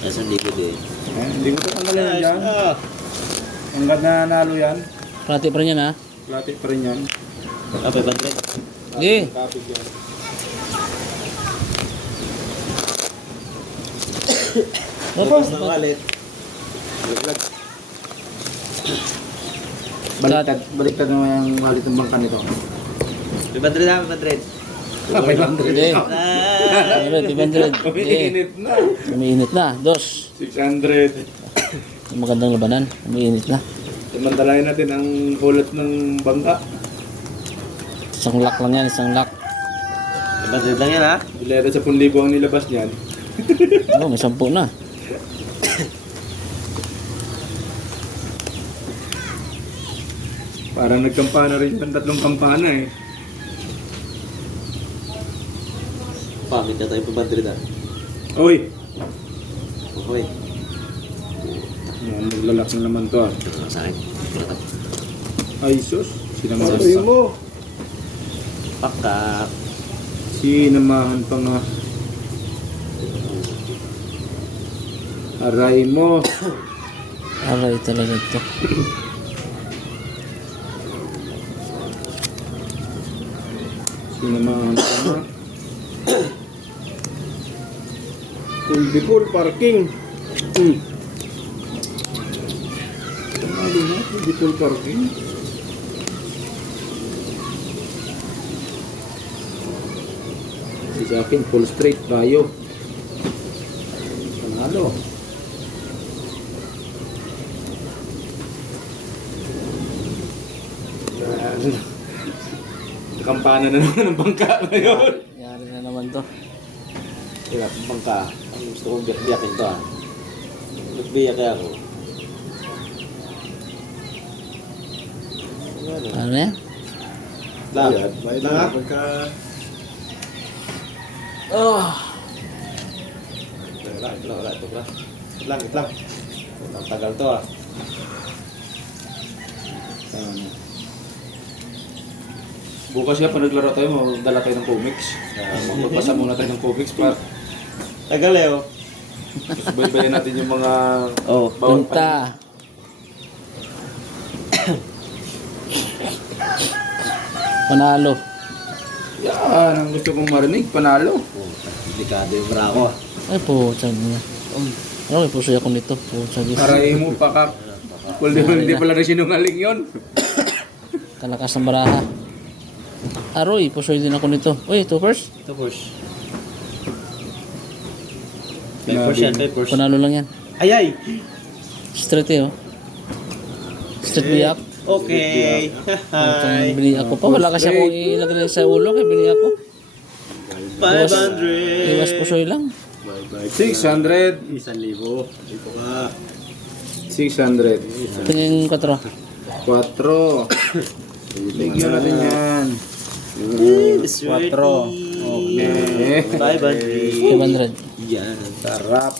Nasa libo din. Hindi ko ito tanggalin dyan. Hanggang na nalo yan. Plati pa rin yan ha. Plati pa rin yan. Ah, 500. Sige. Kapit yan. Tapos ng wallet. Baliktad naman yung walit ng bangka nito. 500 na, 500. 500. Sige. Ah! 500. Umiinit na. Umiinit na. 2. 600. Magandang labanan. Umiinit na. Imantalayan natin ang ulat ng bangka. Isang lock lang yan. Isang lock. 500 lang yan ha. Ilera 10,000 ang nilabas niyan. Oh, may 10 na. Parang nagkampana rin yung 3 kampana eh. Pamit na tayo 500 ha. Oy! Okay. Yan, maglalak na naman to ah. Ito sa akin. Ay sus, sinamahan Sabi pa. mo. Pakak. Sinamahan pa nga. Aray mo. Aray talaga ito. Sinamahan pa nga. Full parking. Ano na, full parking. Sa akin, full straight tayo. Panalo. Kampana na naman ng bangka ngayon. Yari na naman to. Kaya kung bangka, ang gusto kong biyak-biyakin to ha. Nagbiyak kaya ako. Ano yan? Lakad. Lakad. Pagka... Oh. Wala. Itlang. Ang tagal to ha. Bukas nga pa naglaro tayo, magdala tayo ng comics. Magbasa muna tayo ng comics pa. Tagal eh oh. Subaybayan natin yung mga Oh. bawat Punta. Panalo. Yan, ang gusto kong marinig, panalo. Delikado yung brako ah. Ay po, sabi niya. Ano, may pusoy ako nito. Sabi. Aray mo, pakak. Hindi pala rin sinungaling yun. Kalakas ng baraha. Aroy, pusoy din ako nito. Uy, 2 first. Ito push. 5% yan, 5%. Panalo lang yan. Ay! Straight eh, oh. Straight biyak. Okay. Hi. Bili ako pa. Wala kasi akong ilagay sa ulo. Kaya bili ako. 500. Iwas pusoy lang. 600. 1,000. Dito ka. 600. Tingin 4. 4. Bigyan natin yan. It's 4. ready. Okay. 500. 500. Yan. Sarap.